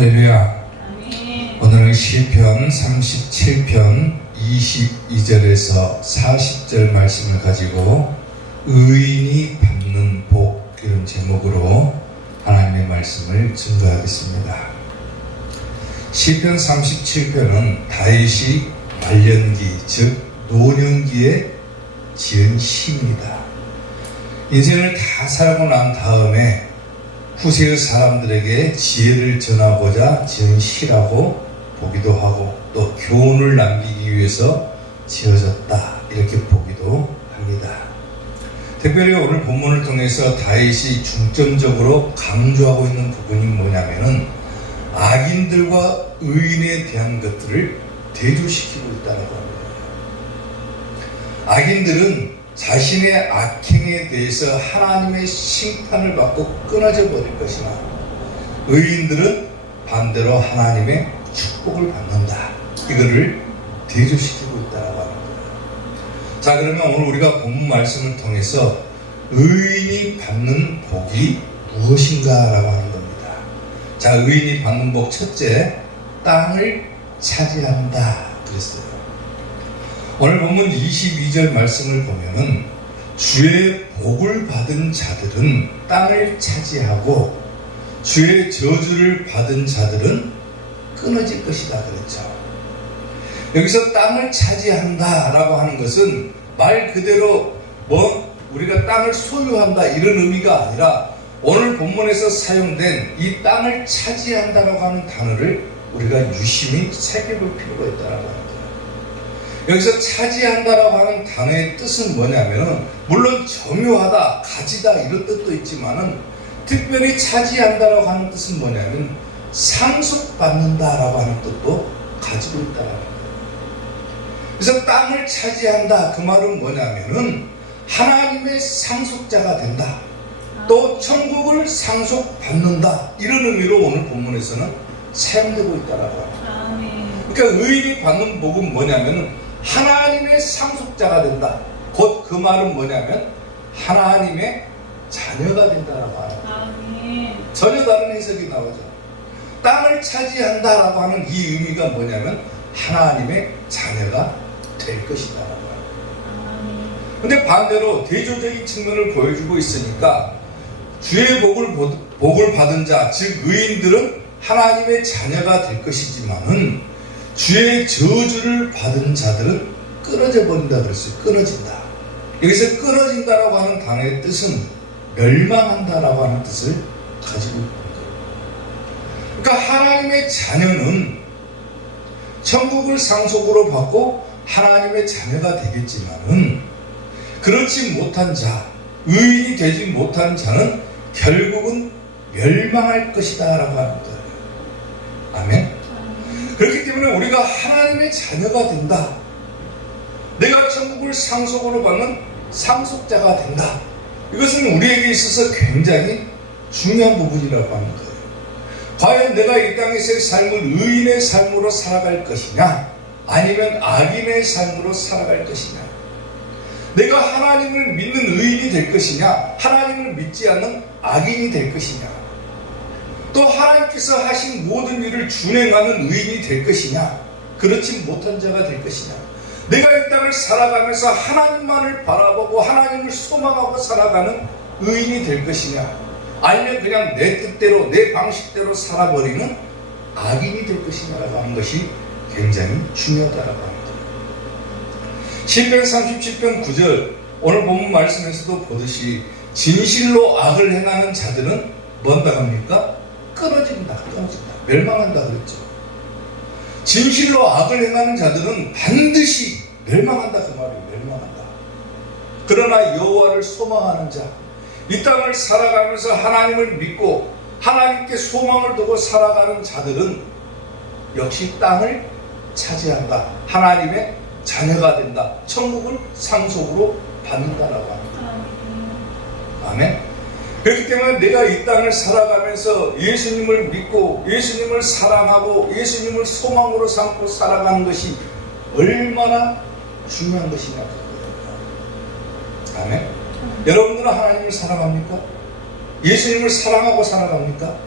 할렐루야. 오늘은 시편 37편 22절에서 40절 말씀을 가지고 의인이 받는 복, 이런 제목으로 하나님의 말씀을 증거하겠습니다. 시편 37편은 다윗이 말년기, 즉 노년기에 지은 시입니다. 인생을 다 살고 난 다음에 후세의 사람들에게 지혜를 전하고자 지은 시라고 보기도 하고, 또 교훈을 남기기 위해서 지어졌다, 이렇게 보기도 합니다. 특별히 오늘 본문을 통해서 다윗이 중점적으로 강조하고 있는 부분이 뭐냐면은 악인들과 의인에 대한 것들을 대조시키고 있다는 겁니다. 악인들은 자신의 악행에 대해서 하나님의 심판을 받고 끊어져 버릴 것이나, 의인들은 반대로 하나님의 축복을 받는다, 이거를 대조시키고 있다고 하는 거예요. 자, 그러면 오늘 우리가 본문 말씀을 통해서 의인이 받는 복이 무엇인가 라고 하는 겁니다. 자, 의인이 받는 복 첫째, 땅을 차지한다 그랬어요. 오늘 본문 22절 말씀을 보면은 주의 복을 받은 자들은 땅을 차지하고 주의 저주를 받은 자들은 끊어질 것이다 그랬죠. 여기서 땅을 차지한다 라고 하는 것은 말 그대로 우리가 땅을 소유한다 이런 의미가 아니라, 오늘 본문에서 사용된 이 땅을 차지한다라고 하는 단어를 우리가 유심히 새겨볼 필요가 있다라고 합니다. 여기서 차지한다라고 하는 단어의 뜻은 뭐냐면은, 물론 점유하다, 가지다 이런 뜻도 있지만은, 특별히 차지한다라고 하는 뜻은 뭐냐면 상속받는다라고 하는 뜻도 가지고 있다라는 거예요. 그래서 땅을 차지한다, 그 말은 뭐냐면은 하나님의 상속자가 된다, 또 천국을 상속받는다, 이런 의미로 오늘 본문에서는 사용되고 있다라고 합니다. 그러니까 의인이 받는 복은 뭐냐면은 하나님의 상속자가 된다. 곧 그 말은 뭐냐면 하나님의 자녀가 된다라고 합니다. 전혀 다른 해석이 나오죠. 땅을 차지한다라고 하는 이 의미가 뭐냐면 하나님의 자녀가 될 것이다라고 합니다. 근데 반대로 대조적인 측면을 보여주고 있으니까, 주의 복을 받은 자, 즉 의인들은 하나님의 자녀가 될 것이지만은 주의 저주를 받은 자들은 끊어져 버린다 그랬어요. 끊어진다. 여기서 끊어진다라고 하는 단어의 뜻은 멸망한다라고 하는 뜻을 가지고 있는 거예요. 그러니까 하나님의 자녀는 천국을 상속으로 받고 하나님의 자녀가 되겠지만은, 그렇지 못한 자, 의인이 되지 못한 자는 결국은 멸망할 것이다 라고 하는 거예요. 아멘. 그렇기 때문에 우리가 하나님의 자녀가 된다, 내가 천국을 상속으로 받는 상속자가 된다, 이것은 우리에게 있어서 굉장히 중요한 부분이라고 하는 거예요. 과연 내가 이 땅에서의 삶을 의인의 삶으로 살아갈 것이냐, 아니면 악인의 삶으로 살아갈 것이냐, 내가 하나님을 믿는 의인이 될 것이냐, 하나님을 믿지 않는 악인이 될 것이냐, 또 하나님께서 하신 모든 일을 준행하는 의인이 될 것이냐, 그렇지 못한 자가 될 것이냐, 내가 이 땅을 살아가면서 하나님만을 바라보고 하나님을 소망하고 살아가는 의인이 될 것이냐, 아니면 그냥 내 뜻대로 내 방식대로 살아버리는 악인이 될 것이냐라고 하는 것이 굉장히 중요하다라고 합니다. 시편 37편 9절, 오늘 본문 말씀에서도 보듯이 진실로 악을 행하는 자들은 뭔다 합니까? 끊어진다, 멸망한다 그랬죠. 진실로 악을 행하는 자들은 반드시 멸망한다, 그 말이에요. 멸망한다. 그러나 여호와를 소망하는 자, 이 땅을 살아가면서 하나님을 믿고 하나님께 소망을 두고 살아가는 자들은 역시 땅을 차지한다, 하나님의 자녀가 된다, 천국을 상속으로 받는다라고 합니다. 아멘. 그렇기 때문에 내가 이 땅을 살아가면서 예수님을 믿고 예수님을 사랑하고 예수님을 소망으로 삼고 살아가는 것이 얼마나 중요한 것이냐. 아멘. 여러분들은 하나님을 사랑합니까? 예수님을 사랑하고 살아갑니까?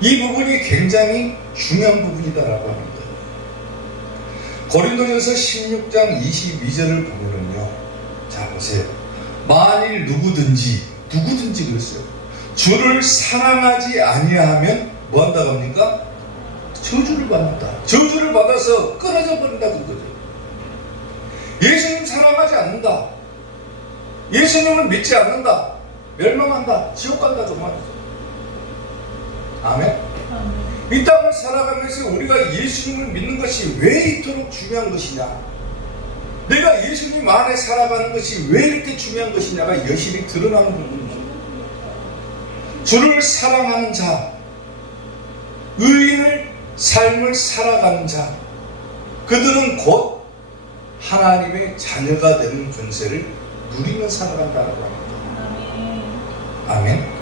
이 부분이 굉장히 중요한 부분이다라고 하는 거예요. 고린도전서 16장 22절을 보면은요, 자 보세요. 만일 누구든지 그랬어요. 주를 사랑하지 아니하면 뭐 한다고 합니까? 저주를 받는다. 저주를 받아서 끊어져 버린다 그거죠. 예수님 사랑하지 않는다. 예수님을 믿지 않는다. 멸망한다. 지옥 간다 그 말이죠. 아멘. 이 땅을 살아가면서 우리가 예수님을 믿는 것이 왜 이토록 중요한 것이냐, 내가 예수님 안에 살아가는 것이 왜 이렇게 중요한 것이냐가 여실히 드러나는 부분입니다. 주를 사랑하는 자, 의인의 삶을 살아가는 자, 그들은 곧 하나님의 자녀가 되는 권세를 누리며 살아간다고 합니다. 아멘.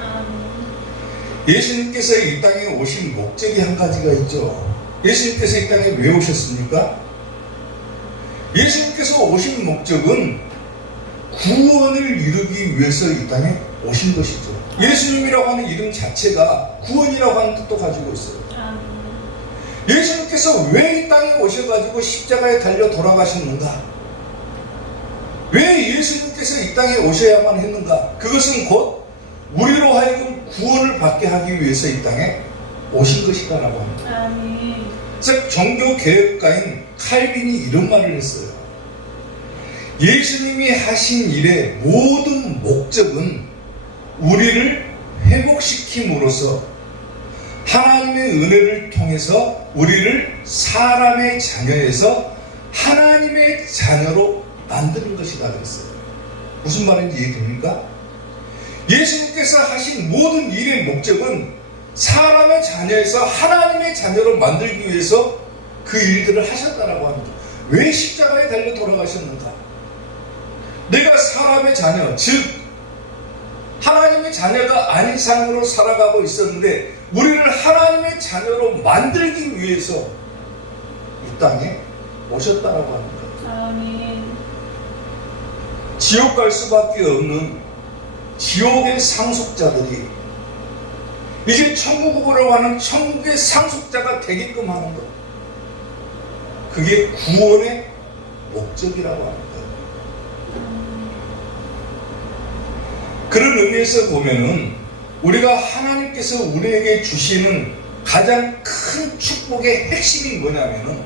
예수님께서 이 땅에 오신 목적이 한 가지가 있죠. 예수님께서 이 땅에 왜 오셨습니까? 예수님께서 오신 목적은 구원을 이루기 위해서 이 땅에 오신 것이죠. 예수님이라고 하는 이름 자체가 구원이라고 하는 뜻도 가지고 있어요. 예수님께서 왜 이 땅에 오셔가지고 십자가에 달려 돌아가셨는가? 왜 예수님께서 이 땅에 오셔야만 했는가? 그것은 곧 우리로 하여금 구원을 받게 하기 위해서 이 땅에 오신 것이다라고 합니다. 즉 종교개혁가인 칼빈이 이런 말을 했어요. 예수님이 하신 일의 모든 목적은 우리를 회복시킴으로써 하나님의 은혜를 통해서 우리를 사람의 자녀에서 하나님의 자녀로 만드는 것이다 그랬어요. 무슨 말인지 이해됩니까? 예수님께서 하신 모든 일의 목적은 사람의 자녀에서 하나님의 자녀로 만들기 위해서 그 일들을 하셨다라고 합니다. 왜 십자가에 달려 돌아가셨는가? 내가 사람의 자녀, 즉 하나님의 자녀가 아닌 삶으로 살아가고 있었는데 우리를 하나님의 자녀로 만들기 위해서 이 땅에 오셨다라고 합니다. 아멘. 지옥 갈 수밖에 없는 지옥의 상속자들이 이제 천국으로 가는 천국의 상속자가 되게끔 하는 것, 그게 구원의 목적이라고 합니다. 그런 의미에서 보면은 우리가 하나님께서 우리에게 주시는 가장 큰 축복의 핵심이 뭐냐면은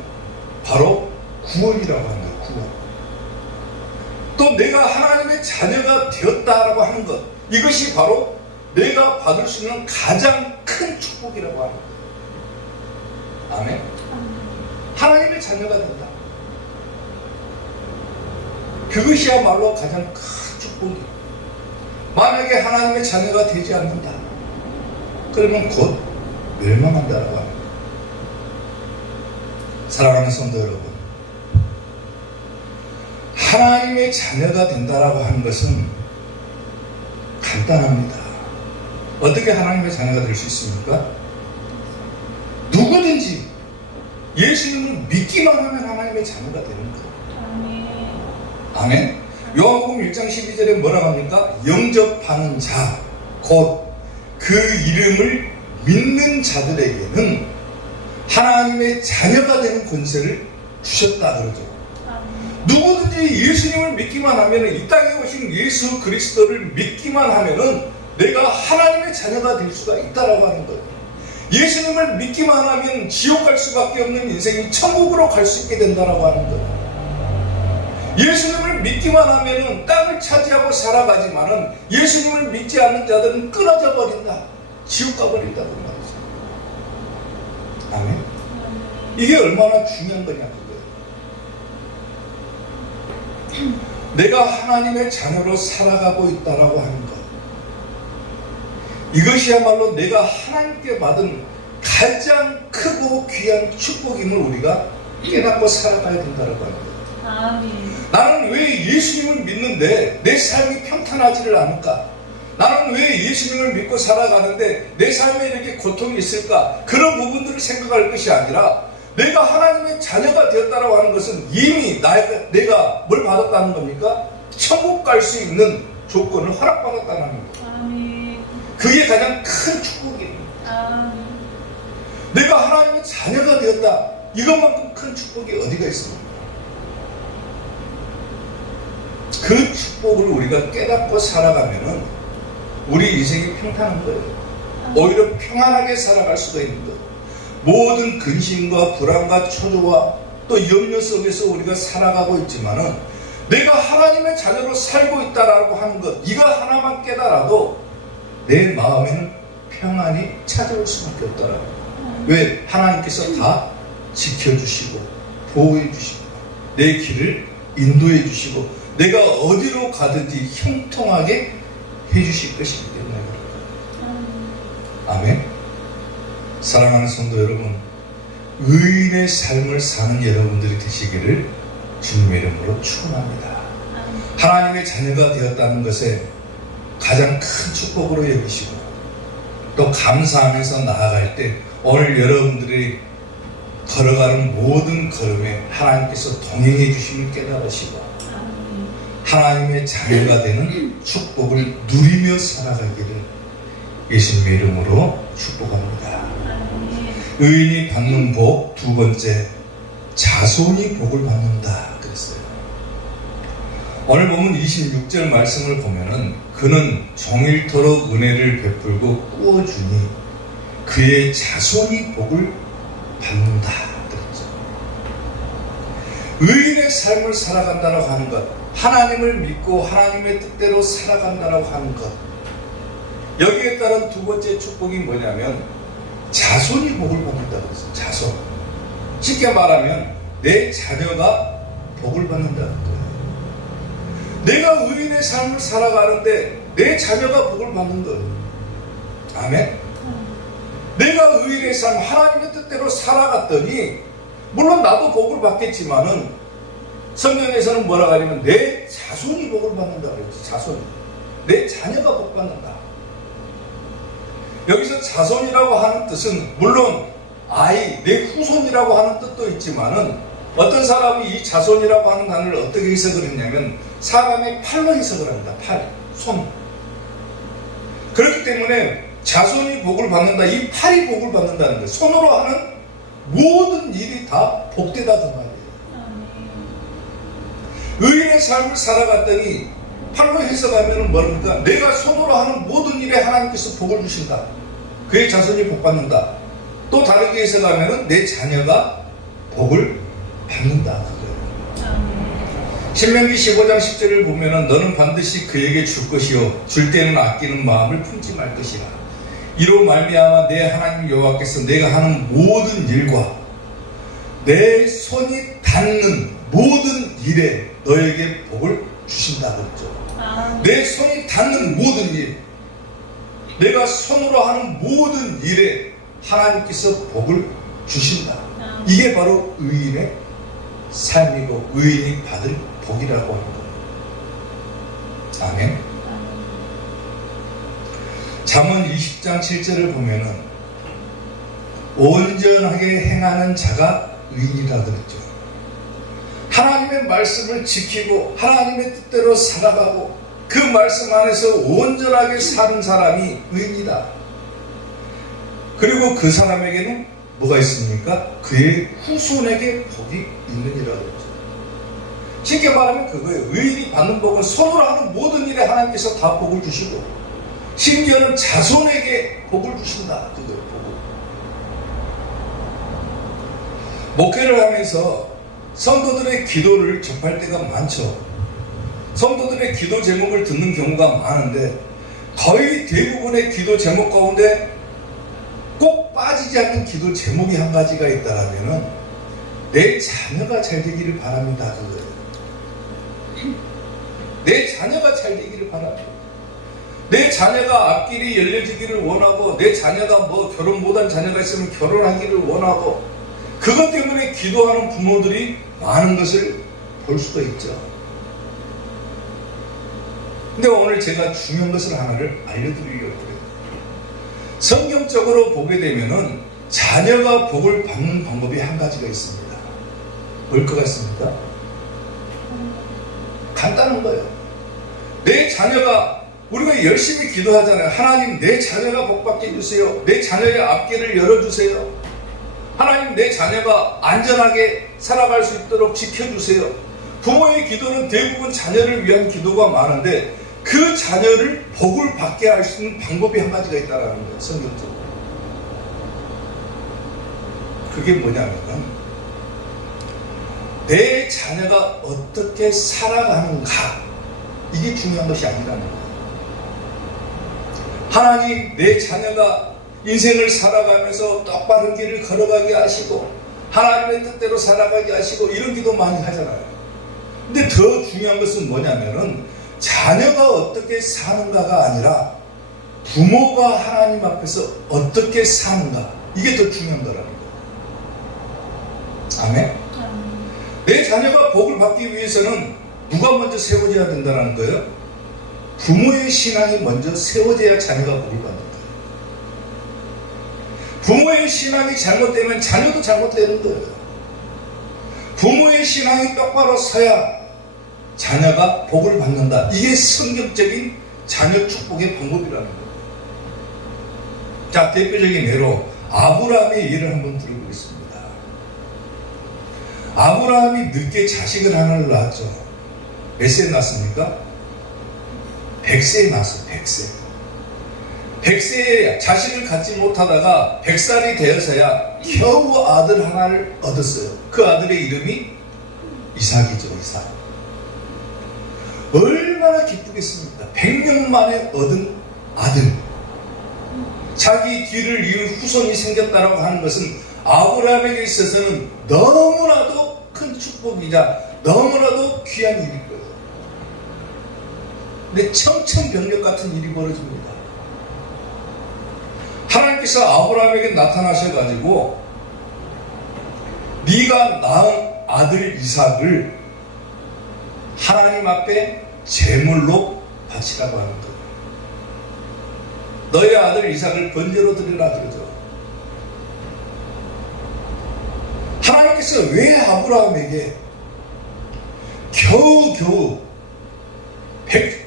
바로 구원이라고 합니다. 구원. 또 내가 하나님의 자녀가 되었다라고 하는 것, 이것이 바로 내가 받을 수 있는 가장 큰 축복이라고 합니다. 아멘. 하나님의 자녀가 된다. 그것이야말로 가장 큰 축복이에요. 만약에 하나님의 자녀가 되지 않는다, 그러면 곧 멸망한다라고 합니다. 사랑하는 성도 여러분, 하나님의 자녀가 된다라고 하는 것은 간단합니다. 어떻게 하나님의 자녀가 될 수 있습니까? 누구든지 예수님을 믿기만 하면 하나님의 자녀가 되는 거예요. 아멘. 요한복음 1장 12절에 뭐라고 합니까? 영접하는 자, 곧 그 이름을 믿는 자들에게는 하나님의 자녀가 되는 권세를 주셨다 그러죠. 누구든지 예수님을 믿기만 하면, 이 땅에 오신 예수 그리스도를 믿기만 하면은 내가 하나님의 자녀가 될 수가 있다라고 하는 거예요. 예수님을 믿기만 하면 지옥 갈 수밖에 없는 인생이 천국으로 갈 수 있게 된다라고 하는 거예요. 예수님을 믿기만 하면은 땅을 차지하고 살아가지만은 예수님을 믿지 않는 자들은 끊어져 버린다. 지옥 가버린다고 말이죠. 아멘. 이게 얼마나 중요한 거냐 그거예요. 내가 하나님의 자녀로 살아가고 있다라고 하는 것, 이것이야말로 내가 하나님께 받은 가장 크고 귀한 축복임을 우리가 깨닫고 살아가야 된다라고 합니다. 아멘. 나는 왜 예수님을 믿는데 내 삶이 평탄하지를 않을까? 나는 왜 예수님을 믿고 살아가는데 내 삶에 이렇게 고통이 있을까? 그런 부분들을 생각할 것이 아니라 내가 하나님의 자녀가 되었다라고 하는 것은 이미 내가 뭘 받았다는 겁니까? 천국 갈 수 있는 조건을 허락받았다는 겁니다. 아멘. 그게 가장 큰 축복입니다. 아멘. 내가 하나님의 자녀가 되었다. 이것만큼 큰 축복이 어디가 있습니까? 그 축복을 우리가 깨닫고 살아가면은 우리 인생이 평탄한 거예요. 오히려 평안하게 살아갈 수가 있는 거예요. 모든 근심과 불안과 초조와 또 염려 속에서 우리가 살아가고 있지만은 내가 하나님의 자녀로 살고 있다라고 하는 것, 이거 하나만 깨달아도 내 마음에는 평안이 찾아올 수밖에 없더라고요. 왜? 하나님께서 다 지켜주시고 보호해주시고 내 길을 인도해주시고 내가 어디로 가든지 형통하게 해주실 것이기 때문에 그럴까요? 아멘. 사랑하는 성도 여러분, 의인의 삶을 사는 여러분들이 되시기를 주님의 이름으로 축원합니다. 하나님의 자녀가 되었다는 것에 가장 큰 축복으로 여기시고 또 감사하면서 나아갈 때 오늘 여러분들이 걸어가는 모든 걸음에 하나님께서 동행해 주심을 깨달으시고 하나님의 자녀가 되는 축복을 누리며 살아가기를 예수님의 이름으로 축복합니다. 의인이 받는 복, 두 번째, 자손이 복을 받는다 그랬어요. 오늘 보면 26절 말씀을 보면은 그는 종일토록 은혜를 베풀고 꾸어주니 그의 자손이 복을 받는다 그랬죠. 의인의 삶을 살아간다고 하는 것, 하나님을 믿고 하나님의 뜻대로 살아간다고 하는 것, 여기에 따른 두 번째 축복이 뭐냐면 자손이 복을 받는다고 했어요. 자손. 쉽게 말하면 내 자녀가 복을 받는다는 거예요. 내가 의인의 삶을 살아가는데 내 자녀가 복을 받는 거예요. 아멘. 내가 의인의 삶, 하나님의 뜻대로 살아갔더니 물론 나도 복을 받겠지만은 성경에서는 뭐라고 하냐면 내 자손이 복을 받는다 그랬지. 자손. 내 자녀가 복 받는다. 여기서 자손이라고 하는 뜻은 물론 아이, 내 후손이라고 하는 뜻도 있지만은 어떤 사람이 이 자손이라고 하는 단어를 어떻게 해석을 했냐면 사람의 팔로 해석을 합니다. 팔, 손. 그렇기 때문에 자손이 복을 받는다. 이 팔이 복을 받는다는 거예요. 손으로 하는 모든 일이 다 복되다 그 말이에요. 의인의 삶을 살아갔더니 팔로 해석하면 뭡니까? 내가 손으로 하는 모든 일에 하나님께서 복을 주신다. 그의 자손이 복 받는다. 또 다르게 해석하면 내 자녀가 복을 받는다. 신명기 15장 10절을 보면은 너는 반드시 그에게 줄 것이요 줄 때는 아끼는 마음을 품지 말 것이라. 이로 말미암아 내 하나님 여호와께서 내가 하는 모든 일과 내 손이 닿는 모든 일에 너에게 복을 주신다 그랬죠. 내 손이 닿는 모든 일, 내가 손으로 하는 모든 일에 하나님께서 복을 주신다. 이게 바로 의인의 삶이고 의인이 받을 복이라고 하는 거예요. 아멘. 잠언 20장 7절을 보면은 온전하게 행하는 자가 의인이라 그랬죠. 하나님의 말씀을 지키고 하나님의 뜻대로 살아가고 그 말씀 안에서 온전하게 사는 사람이 의인이다. 그리고 그 사람에게는 뭐가 있습니까? 그의 후손에게 복이 있느니라고 했죠. 쉽게 말하면 그거예요. 의인이 받는 복은 손으로 하는 모든 일에 하나님께서 다 복을 주시고 심지어는 자손에게 복을 주신다. 그거예요. 복을. 목회를 하면서 성도들의 기도를 접할 때가 많죠. 성도들의 기도 제목을 듣는 경우가 많은데 거의 대부분의 기도 제목 가운데 꼭 빠지지 않는 기도 제목이 한 가지가 있다라면은 내 자녀가 잘 되기를 바랍니다. 그거예요. 내 자녀가 잘 되기를 바랍니다. 내 자녀가 앞길이 열려지기를 원하고 내 자녀가 뭐 결혼 못한 자녀가 있으면 결혼하기를 원하고 그것 때문에 기도하는 부모들이 많은 것을 볼 수가 있죠. 근데 오늘 제가 중요한 것을 하나를 알려드리려고 해요. 성경적으로 보게 되면은 자녀가 복을 받는 방법이 한 가지가 있습니다. 뭘 것 같습니까? 간단한 거예요. 내 자녀가 우리가 열심히 기도하잖아요. 하나님 내 자녀가 복받게 해주세요. 내 자녀의 앞길을 열어주세요. 하나님, 내 자녀가 안전하게 살아갈 수 있도록 지켜주세요. 부모의 기도는 대부분 자녀를 위한 기도가 많은데 그 자녀를 복을 받게 할 수 있는 방법이 한 가지가 있다는 거예요, 성경적으로. 그게 뭐냐면은 내 자녀가 어떻게 살아가는가, 이게 중요한 것이 아니라는 거예요. 하나님, 내 자녀가 인생을 살아가면서 똑바른 길을 걸어가게 하시고 하나님의 뜻대로 살아가게 하시고, 이런 기도 많이 하잖아요. 근데 더 중요한 것은 뭐냐면은 자녀가 어떻게 사는가가 아니라 부모가 하나님 앞에서 어떻게 사는가, 이게 더 중요한 거라는 거예요. 아멘. 내 자녀가 복을 받기 위해서는 누가 먼저 세워져야 된다는 거예요? 부모의 신앙이 먼저 세워져야 자녀가 복을 받는 거예요. 부모의 신앙이 잘못되면 자녀도 잘못되는 거예요. 부모의 신앙이 똑바로 서야 자녀가 복을 받는다. 이게 성경적인 자녀 축복의 방법이라는 거예요. 자, 대표적인 예로 아브라함의 예를 한번 들어보겠습니다. 아브라함이 늦게 자식을 하나를 낳았죠. 몇 세에 낳았습니까? 100세에 낳았어요. 100세. 100세에 자식을 갖지 못하다가 100살이 되어서야 겨우 아들 하나를 얻었어요. 그 아들의 이름이 이삭이죠. 이삭. 얼마나 기쁘겠습니까? 100년 만에 얻은 아들. 자기 뒤를 이을 후손이 생겼다라고 하는 것은 아브라함에게 있어서는 너무나도 큰 축복이자 너무나도 귀한 일일 거예요. 근데 청천벽력 같은 일이 벌어집니다. 하나님께서 아브라함에게 나타나셔가지고 네가 낳은 아들 이삭을 하나님 앞에 제물로 바치라고 하는 거예요. 너의 아들 이삭을 번제로 드리라 그러죠. 하나님께서 왜 아브라함에게 겨우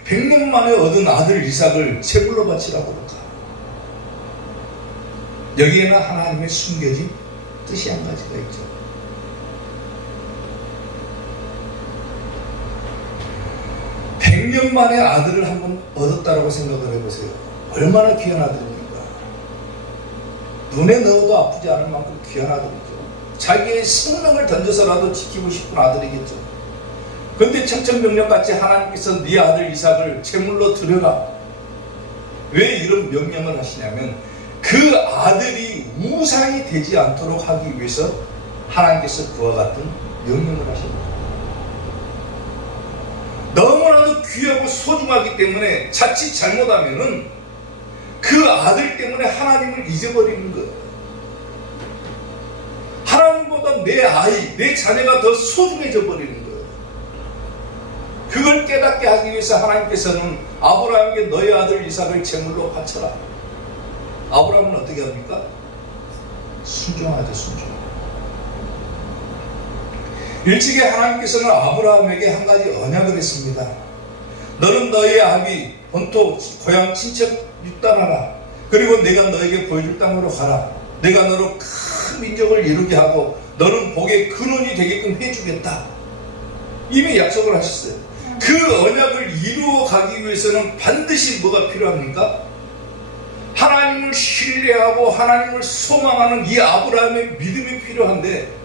100년 만에 얻은 아들 이삭을 제물로 바치라고 그럴까? 여기에는 하나님의 숨겨진 뜻이 한 가지가 있죠. (100년) 만에 아들을 한번 얻었다라고 생각을 해보세요. 얼마나 귀한 아들입니까? 눈에 넣어도 아프지 않을 만큼 귀한 아들이죠. 자기의 생명을 던져서라도 지키고 싶은 아들이겠죠. 그런데 청천벽력같이 하나님께서 네 아들 이삭을 제물로 드려라. 왜 이런 명령을 하시냐면 그 아들이 우상이 되지 않도록 하기 위해서 하나님께서 그와 같은 명령을 하십니다. 너무나도 귀하고 소중하기 때문에 자칫 잘못하면은 그 아들 때문에 하나님을 잊어버리는 거예요. 하나님보다 내 아이, 내 자녀가 더 소중해져 버리는 거예요. 그걸 깨닫게 하기 위해서 하나님께서는 아브라함에게 너의 아들 이삭을 제물로 바쳐라. 아브라함은 어떻게 합니까? 순종하죠, 순종. 일찍이 하나님께서는 아브라함에게 한 가지 언약을 했습니다. 너는 너의 아비, 본토, 고향, 친척 육단하라. 그리고 내가 너에게 보여줄 땅으로 가라. 내가 너로 큰 민족을 이루게 하고 너는 복의 근원이 되게끔 해주겠다. 이미 약속을 하셨어요. 그 언약을 이루어 가기 위해서는 반드시 뭐가 필요합니까? 하나님을 신뢰하고 하나님을 소망하는 이 아브라함의 믿음이 필요한데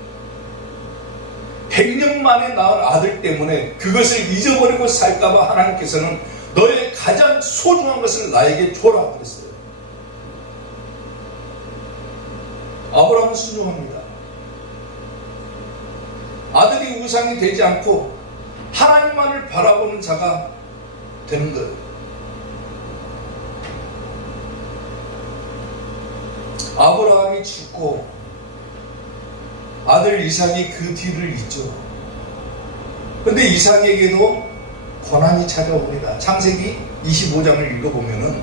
100년 만에 낳은 아들 때문에 그것을 잊어버리고 살까봐 하나님께서는 너의 가장 소중한 것을 나에게 줘라 그랬어요. 아브라함은 순종합니다. 아들이 우상이 되지 않고 하나님만을 바라보는 자가 되는 거예요. 아브라함이 죽고 아들 이삭이 그 뒤를 잇죠. 그런데 이삭에게도 고난이 찾아옵니다. 창세기 25장을 읽어보면은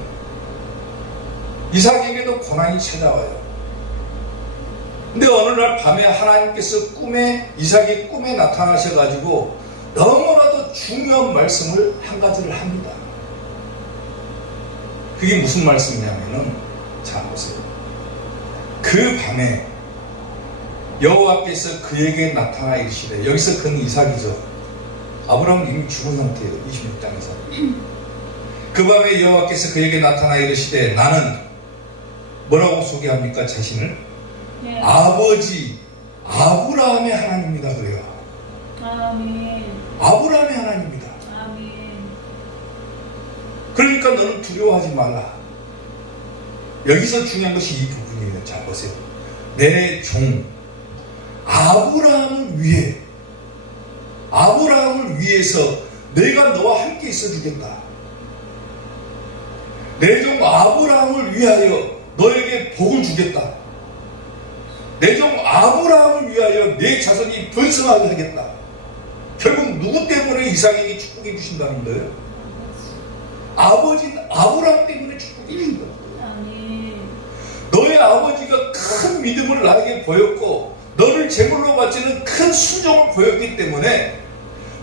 이삭에게도 고난이 찾아와요. 근데 어느 날 밤에 하나님께서 이삭의 꿈에 나타나셔가지고 너무나도 중요한 말씀을 한 가지를 합니다. 그게 무슨 말씀이냐면은, 자 보세요. 그 밤에 여호와께서 그에게 나타나 이르시되, 여기서 그는 이삭이죠. 아브라함은 이미 죽은 상태예요. 26장에서. 그 밤에 여호와께서 그에게 나타나 이르시되, 나는 뭐라고 소개합니까? 자신을? 네. 아버지 아브라함의 하나님이다 그래요. 아멘. 아브라함의 하나님이다. 아멘. 그러니까 너는 두려워하지 말라. 여기서 중요한 것이 이 부분이에요. 자 보세요. 내 종 아브라함을 위해서 내가 너와 함께 있어 주겠다. 내 종 아브라함을 위하여 너에게 복을 주겠다. 내 종 아브라함을 위하여 내 자손이 번성하게 하겠다. 결국 누구 때문에 이삭에게 축복해 주신다는 거예요? 아버지 아브라함 때문에 축복해 주신다는 거예요. 아멘. 너의 아버지가 큰 믿음을 나에게 보였고 너를 제물로 바치는 큰 순종을 보였기 때문에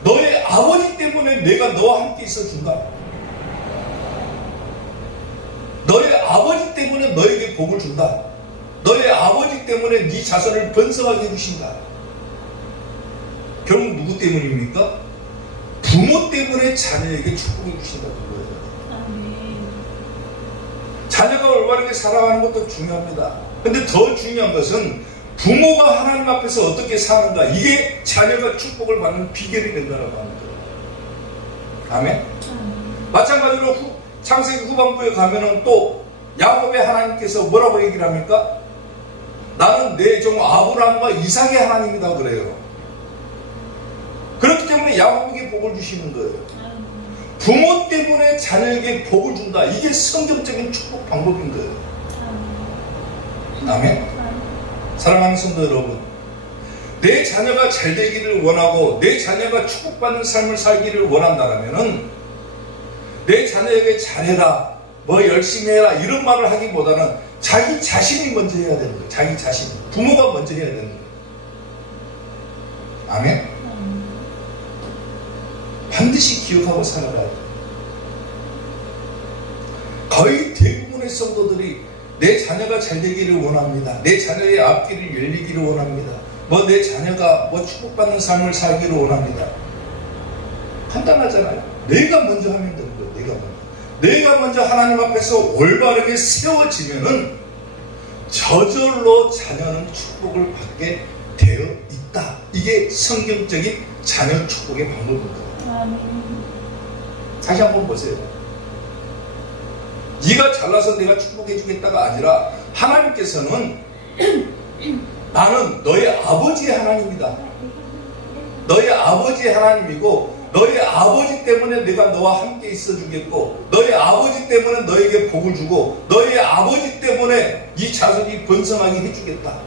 너의 아버지 때문에 내가 너와 함께 있어준다. 너의 아버지 때문에 너에게 복을 준다. 너의 아버지 때문에 네 자손을 번성하게 해주신다. 결국 누구 때문입니까? 부모 때문에 자녀에게 축복해 주신다는 거예요. 아멘. 자녀가 올바르게 살아가는 것도 중요합니다. 근데 더 중요한 것은 부모가 하나님 앞에서 어떻게 사는가, 이게 자녀가 축복을 받는 비결이 된다고 하는 거예요. 아멘? 마찬가지로 창세기 후반부에 가면은 또 야곱의 하나님께서 뭐라고 얘기를 합니까? 나는 내 종 아브라함과 이삭의 하나님이다 그래요. 그렇기 때문에 야곱에게 복을 주시는 거예요. 부모 때문에 자녀에게 복을 준다. 이게 성경적인 축복 방법인 거예요. 아멘? 사랑하는 성도 여러분, 내 자녀가 잘 되기를 원하고 내 자녀가 축복받는 삶을 살기를 원한다면은 내 자녀에게 잘해라, 뭐 열심히 해라 이런 말을 하기보다는 자기 자신이 먼저 해야 되는 거예요. 자기 자신, 부모가 먼저 해야 되는 거예요. 아멘? 반드시 기억하고 살아가야 돼요. 거의 대부분의 성도들이 내 자녀가 잘 되기를 원합니다. 내 자녀의 앞길을 열리기를 원합니다. 뭐 내 자녀가 뭐 축복받는 삶을 살기를 원합니다. 간단하잖아요. 내가 먼저 하면 되는 거예요. 내가 먼저 하나님 앞에서 올바르게 세워지면은 저절로 자녀는 축복을 받게 되어 있다. 이게 성경적인 자녀 축복의 방법입니다. 다시 한번 보세요. 네가 잘나서 내가 축복해 주겠다가 아니라 하나님께서는 나는 너의 아버지의 하나님이다. 너의 아버지의 하나님이고 너의 아버지 때문에 내가 너와 함께 있어 주겠고 너의 아버지 때문에 너에게 복을 주고 너의 아버지 때문에 이 자손이 번성하게 해주겠다.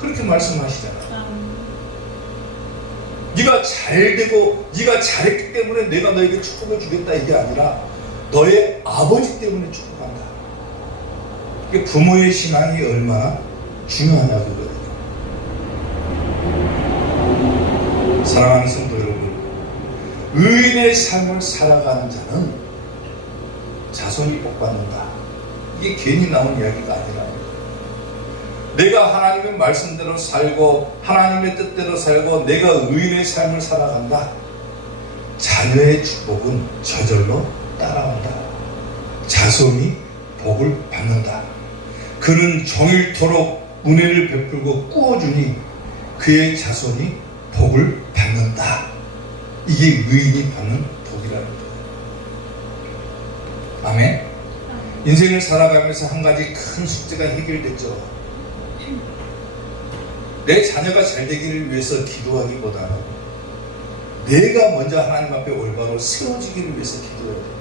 그렇게 말씀하시잖아. 네가 잘되고 네가 잘했기 때문에 내가 너에게 축복해 주겠다 이게 아니라 너의 아버지 때문에 축복한다. 이게 부모의 신앙이 얼마나 중요하냐 그거예요. 사랑하는 성도 여러분, 의인의 삶을 살아가는 자는 자손이 복받는다. 이게 괜히 나온 이야기가 아니라 내가 하나님의 말씀대로 살고 하나님의 뜻대로 살고 내가 의인의 삶을 살아간다. 자녀의 축복은 저절로 따라온다. 자손이 복을 받는다. 그는 종일토록 은혜를 베풀고 꾸어주니 그의 자손이 복을 받는다. 이게 의인이 받는 복이라는 거예요. 아멘? 인생을 살아가면서 한 가지 큰 숙제가 해결됐죠. 내 자녀가 잘 되기를 위해서 기도하기보다는 내가 먼저 하나님 앞에 올바로 세워지기를 위해서 기도해야 됩니다.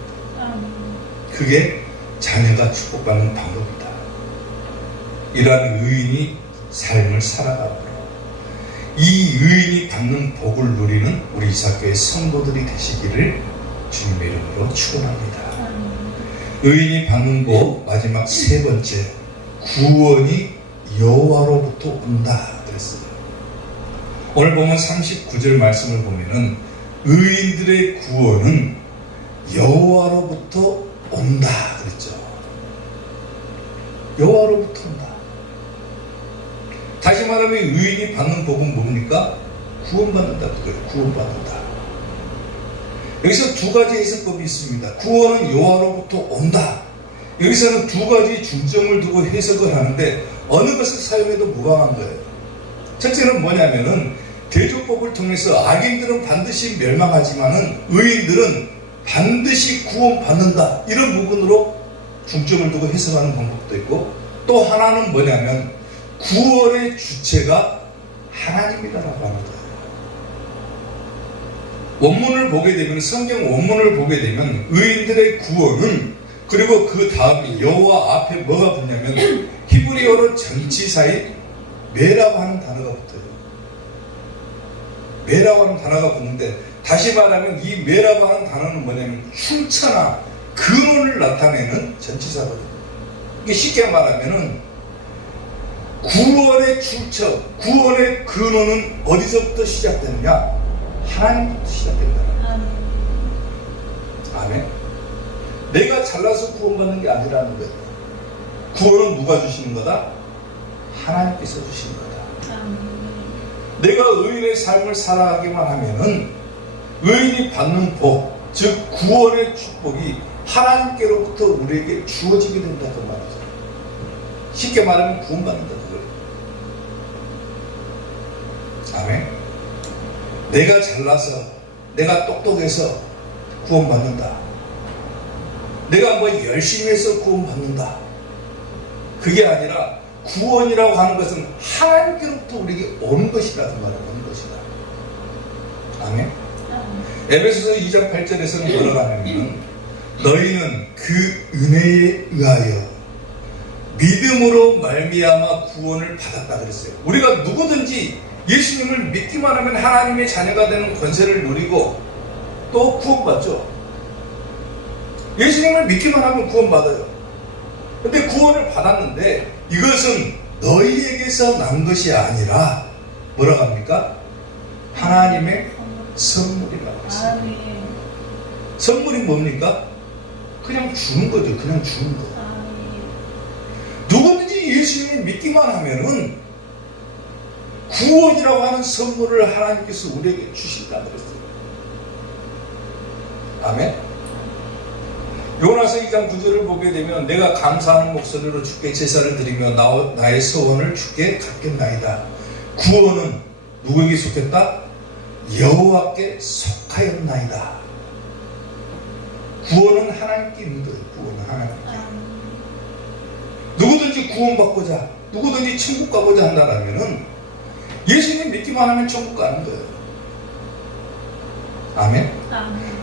그게 자녀가 축복받는 방법이다. 이러한 의인이 삶을 살아가고 이 의인이 받는 복을 누리는 우리 이삭교회 성도들이 되시기를 주님의 이름으로 축원합니다. 의인이 받는 복 마지막 세 번째, 구원이 여호와로부터 온다 그랬어요. 오늘 보면 39절 말씀을 보면은 의인들의 구원은 여호와로부터 온다 그랬죠. 여호와로부터 온다. 다시 말하면 받는 복은 뭡니까? 구원받는다. 그거예요. 구원받는다. 여기서 두 가지 해석법이 있습니다. 구원은 여호와로부터 온다. 여기서는 두 가지 중점을 두고 해석을 하는데 어느 것을 사용해도 무방한 거예요. 첫째는 뭐냐면은 대조법을 통해서 악인들은 반드시 멸망하지만은 의인들은 반드시 구원받는다. 이런 부분으로 중점을 두고 해석하는 방법도 있고, 또 하나는 뭐냐면 구원의 주체가 하나님이라고 하는 거예요. 원문을 보게 되면, 성경 원문을 보게 되면 의인들의 구원은, 그리고 그 다음에 여호와 앞에 뭐가 붙냐면 히브리어로 전치사의 메라고 하는 단어가 붙어요. 메라고 하는 단어가 붙는데, 다시 말하면 이 메라고 하는 단어는 뭐냐면 출처나 근원을 나타내는 전치사거든요. 이게 쉽게 말하면은 구원의 출처, 구원의 근원은 어디서부터 시작되느냐? 하나님부터 시작된다. 아멘. 내가 잘나서 구원받는 게 아니라는 거예요. 구원은 누가 주시는 거다? 하나님께서 주시는 거다. 내가 의인의 삶을 살아가기만 하면은 의인이 받는 복, 즉 구원의 축복이 하나님께로부터 우리에게 주어지게 된다고 말이죠. 쉽게 말하면 구원받는다 그거예요. 아멘. 내가 잘나서, 내가 똑똑해서 구원받는다. 내가 뭐 열심히 해서 구원받는다. 그게 아니라 구원이라고 하는 것은 하나님께로부터 우리에게 오는 것이라는 말이에요. 오는 것이다. 아멘. 에베소서 2장 8절에서는 뭐라고 하냐면 너희는 그 은혜에 의하여 믿음으로 말미암아 구원을 받았다 그랬어요. 우리가 누구든지 예수님을 믿기만 하면 하나님의 자녀가 되는 권세를 누리고 또 구원받죠. 예수님을 믿기만 하면 구원받아요. 근데 구원을 받았는데 이것은 너희에게서 난 것이 아니라 뭐라고 합니까? 하나님의 선물이라고 했어요. 선물이 뭡니까? 그냥 주는 거죠. 그냥 주는 거. 누구든지 예수님을 믿기만 하면은 구원이라고 하는 선물을 하나님께서 우리에게 주신다 그랬어요. 아멘. 요나서 2장 9절을 보게 되면 내가 감사하는 목소리로 주께 제사를 드리며 나의 소원을 주께 갚겠나이다. 구원은 누구에게 속했다? 여호와께 속하였나이다. 구원은 하나님께 있는 거예요. 구원은 하나님께. 누구든지 구원받고자, 누구든지 천국 가고자 한다라면은 예수님 믿기만 하면 천국 가는 거예요. 아멘.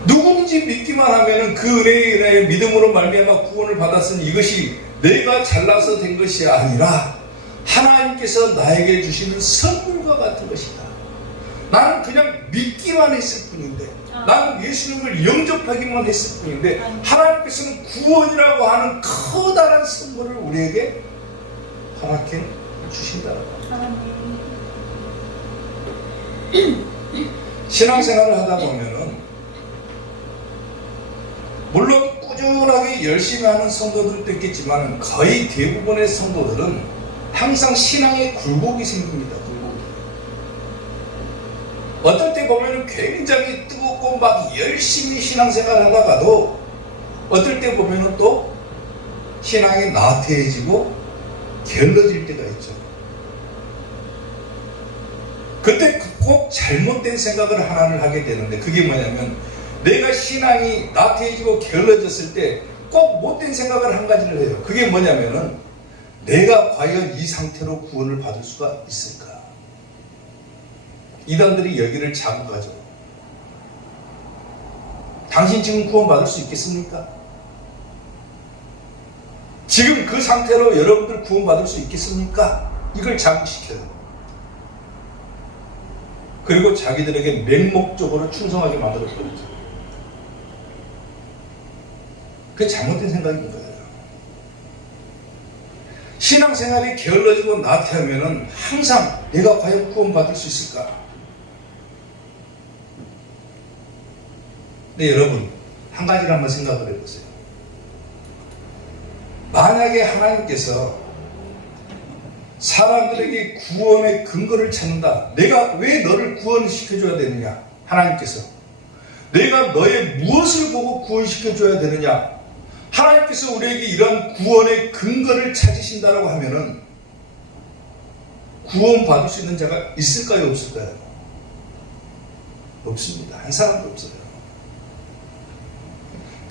누구든지 믿기만 하면은 그 은혜에 인하여 믿음으로 말미암아 구원을 받았으니 이것이 내가 잘나서 된 것이 아니라 하나님께서 나에게 주시는 선물과 같은 것이다. 나는 그냥 믿기만 했을 뿐인데, 나는 예수님을 영접하기만 했을 뿐인데 하나님께서는 구원이라고 하는 커다란 선물을 우리에게 허락해 주신다는 겁니다. 신앙생활을 하다 보면은 물론 꾸준하게 열심히 하는 성도들도 있겠지만 거의 대부분의 성도들은 항상 신앙에 굴곡이 생깁니다. 굴곡이. 어떨 때 보면 굉장히 뜨겁고 막 열심히 신앙생활을 하다가도 어떨 때 보면 또 신앙이 나태해지고 게을러질 때가 있죠. 그때 꼭 잘못된 생각을 하나를 하게 되는데 그게 뭐냐면 내가 신앙이 나태해지고 게을러졌을 때 꼭 못된 생각을 한 가지를 해요. 그게 뭐냐면은 내가 과연 이 상태로 구원을 받을 수가 있을까? 이단들이 여기를 자극하죠. 당신 지금 구원받을 수 있겠습니까? 지금 그 상태로 여러분들 구원받을 수 있겠습니까? 이걸 자극시켜요. 그리고 자기들에게 맹목적으로 충성하게 만들어버리죠. 그게 잘못된 생각인 거예요. 신앙생활이 게을러지고 나태하면 항상 내가 과연 구원받을 수 있을까? 근데 여러분, 한 가지를 한번 생각을 해보세요. 만약에 하나님께서 사람들에게 구원의 근거를 찾는다. 내가 왜 너를 구원시켜줘야 되느냐? 하나님께서. 내가 너의 무엇을 보고 구원시켜줘야 되느냐? 하나님께서 우리에게 이런 구원의 근거를 찾으신다라고 하면은 구원받을 수 있는 자가 있을까요? 없을까요? 없습니다. 한 사람도 없어요.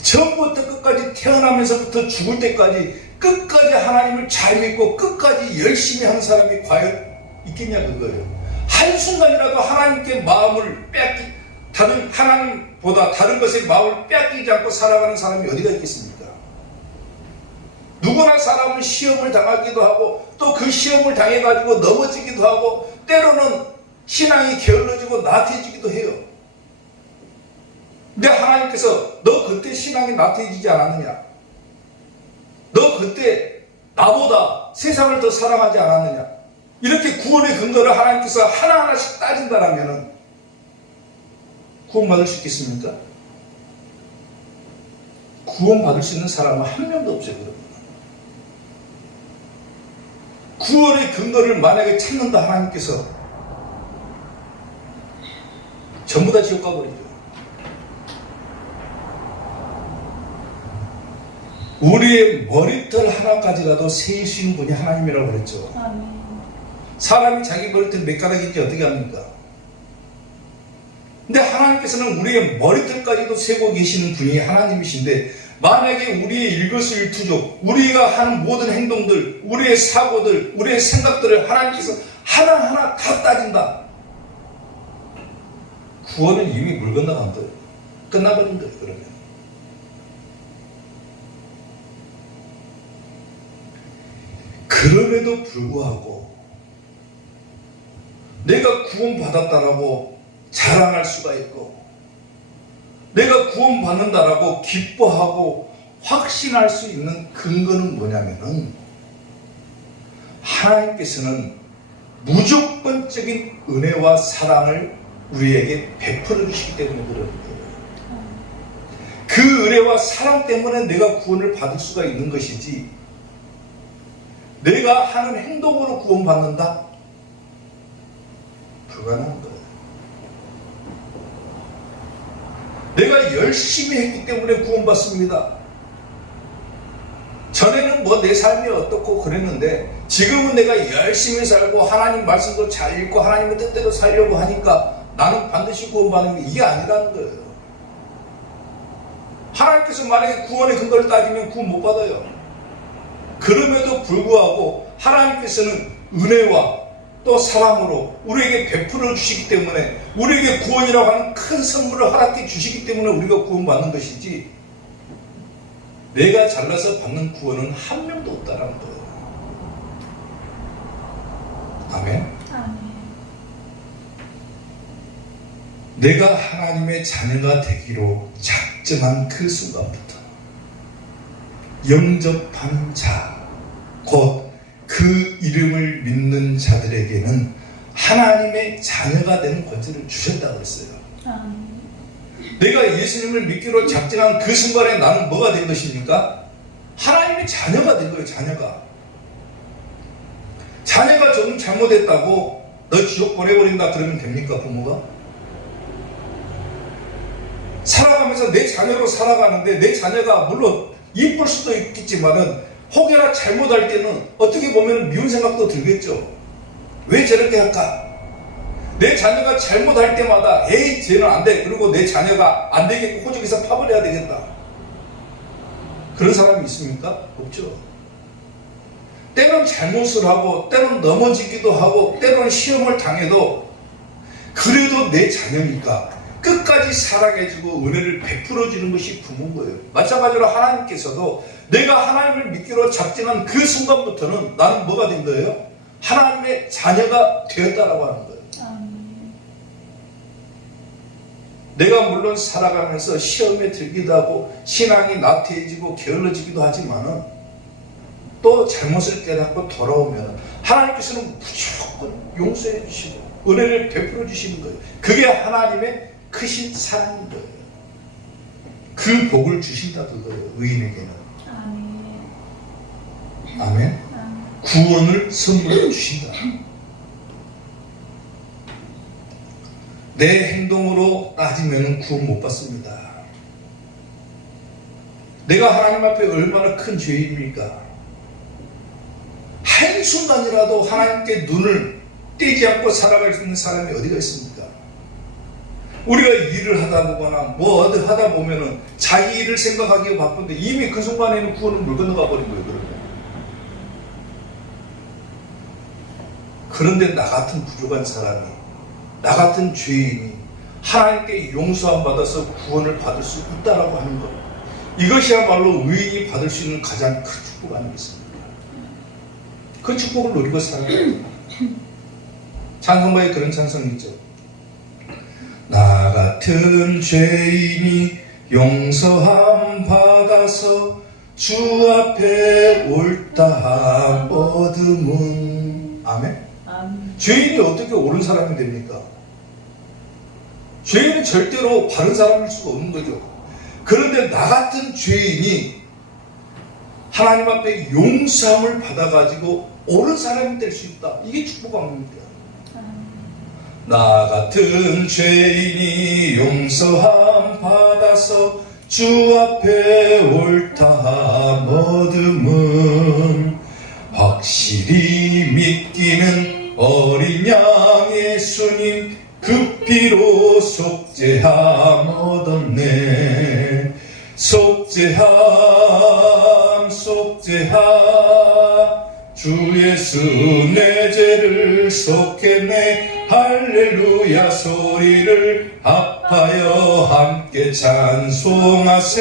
처음부터 끝까지 태어나면서부터 죽을 때까지 끝까지 하나님을 잘 믿고 끝까지 열심히 하는 사람이 과연 있겠냐 그거예요. 한순간이라도 하나님께 마음을 하나님보다 다른 것에 마음을 빼앗기지 않고 살아가는 사람이 어디가 있겠습니까? 누구나 사람은 시험을 당하기도 하고 또 그 시험을 당해가지고 넘어지기도 하고 때로는 신앙이 게을러지고 나태해지기도 해요. 근데 하나님께서 너 그때 신앙이 나태해지지 않았느냐? 너 그때 나보다 세상을 더 사랑하지 않았느냐? 이렇게 구원의 근거를 하나님께서 하나하나씩 따진다라면 구원받을 수 있겠습니까? 구원받을 수 있는 사람은 한 명도 없어요. 그러면. 구원의 근거를 만약에 찾는다 하나님께서 전부 다 지옥 가버리죠. 우리의 머리털 하나까지라도 세우시는 분이 하나님이라고 그랬죠. 아멘. 사람이 자기 머리털 몇 가닥인지 어떻게 합니까? 근데 하나님께서는 우리의 머리털까지도 세고 계시는 분이 하나님이신데 만약에 우리의 일거수일투족, 우리가 하는 모든 행동들, 우리의 사고들, 우리의 생각들을 하나님께서 하나하나 다 따진다. 구원은 이미 물 건너간 거예요. 끝나버린 거예요. 그러면. 그럼에도 불구하고 내가 구원받았다라고 자랑할 수가 있고 내가 구원받는다라고 기뻐하고 확신할 수 있는 근거는 뭐냐면은 하나님께서는 무조건적인 은혜와 사랑을 우리에게 베풀어 주시기 때문에 그런 거예요. 그 은혜와 사랑 때문에 내가 구원을 받을 수가 있는 것이지 내가 하는 행동으로 구원받는다? 불가능한 거예요. 내가 열심히 했기 때문에 구원받습니다. 전에는 뭐 내 삶이 어떻고 그랬는데 지금은 내가 열심히 살고 하나님 말씀도 잘 읽고 하나님의 뜻대로 살려고 하니까 나는 반드시 구원받는 게 이게 아니라는 거예요. 하나님께서 만약에 구원의 근거를 따지면 구원 못 받아요. 그럼에도 불구하고 하나님께서는 은혜와 또 사랑으로 우리에게 베풀어 주시기 때문에 우리에게 구원이라고 하는 큰 선물을 허락해 주시기 때문에 우리가 구원받는 것이지 내가 잘나서 받는 구원은 한 명도 없다는 거예요. 아멘. 아멘. 내가 하나님의 자녀가 되기로 작정한 그 순간부터 영접한 자, 곧 그 이름을 믿는 자들에게는 하나님의 자녀가 되는 권세를 주셨다고 했어요. 아멘. 내가 예수님을 믿기로 작정한 그 순간에 나는 뭐가 된 것입니까? 하나님의 자녀가 된 거예요. 자녀가 조금 잘못했다고 너 지옥 보내버린다 그러면 됩니까? 부모가? 살아가면서 내 자녀로 살아가는데 내 자녀가 물론 이쁠 수도 있겠지만은 혹여나 잘못할 때는 어떻게 보면 미운 생각도 들겠죠. 왜 저렇게 할까? 내 자녀가 잘못할 때마다 에이 쟤는 안 돼. 그리고 내 자녀가 안 되겠고 호적에서 파버려야 되겠다. 그런 사람이 있습니까? 없죠. 때론 잘못을 하고 때론 넘어지기도 하고 때론 시험을 당해도 그래도 내 자녀니까 끝까지 사랑해주고 은혜를 베풀어주는 것이 부모인 거예요. 마찬가지로 하나님께서도 내가 하나님을 믿기로 작정한 그 순간부터는 나는 뭐가 된 거예요? 하나님의 자녀가 되었다라고 하는 거예요. 아멘. 내가 물론 살아가면서 시험에 들기도 하고 신앙이 나태해지고 게을러지기도 하지만은 또 잘못을 깨닫고 돌아오면 하나님께서는 무조건 용서해 주시고 은혜를 베풀어 주시는 거예요. 그게 하나님의 크신 사랑인 거예요. 그 복을 주신다 그거예요. 의인에게는. 아멘. 아멘. 아멘. 구원을 선물로 주신다. 내 행동으로 따지면 구원 못 받습니다. 내가 하나님 앞에 얼마나 큰 죄입니까? 한순간이라도 하나님께 눈을 떼지 않고 살아갈 수 있는 사람이 어디가 있습니까? 우리가 일을 하다 보거나 뭐 어디 하다 보면은 자기 일을 생각하기가 바쁜데 이미 그 순간에는 구원을 물 건너가 버린 거예요. 그런데 나 같은 부족한 사람이, 나 같은 죄인이 하나님께 용서함 받아서 구원을 받을 수 있다라고 하는 것, 이것이야말로 의인이 받을 수 있는 가장 큰 축복 아니겠습니까? 그 축복을 누리고 살아야 됩니다. 찬송가에 그런 찬송이 있죠. 나 같은 죄인이 용서함 받아서 주 앞에 옳다 얻음은. 아멘. 죄인이 어떻게 옳은 사람이 됩니까? 죄인은 절대로 바른 사람일 수가 없는 거죠. 그런데 나 같은 죄인이 하나님 앞에 용서함을 받아가지고 옳은 사람이 될 수 있다. 이게 축복 아닙니까? 나 같은 죄인이 용서함 받아서 주 앞에 옳다 얻음은 확실히 믿기는 어린 양 예수님 그 피로 속죄함 얻었네. 속죄함 주 예수 내 죄를 속했네. 할렐루야 소리를 합하여 함께 찬송하세.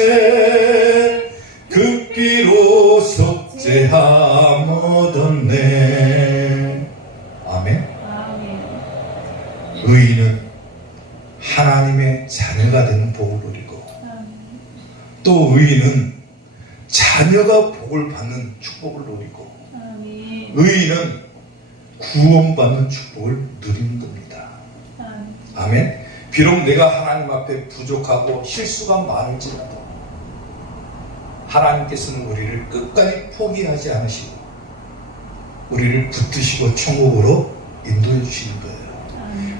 그 피로 속죄함 얻었네. 아멘. 의인은 하나님의 자녀가 되는 복을 누리고 또 의인은 자녀가 복을 받는 축복을 누리고 의인은 구원받는 축복을 누리는 겁니다. 아멘. 비록 내가 하나님 앞에 부족하고 실수가 많을지라도 하나님께서는 우리를 끝까지 포기하지 않으시고 우리를 붙드시고 천국으로 인도해 주시는 거예요.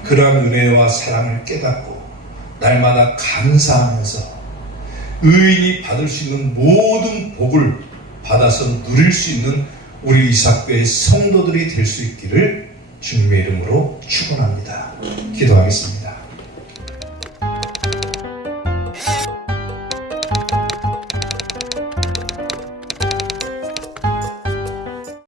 그러한 은혜와 사랑을 깨닫고 날마다 감사하면서 의인이 받을 수 있는 모든 복을 받아서 누릴 수 있는 우리 이삭교회 성도들이 될 수 있기를 주님의 이름으로 축원합니다. 기도하겠습니다.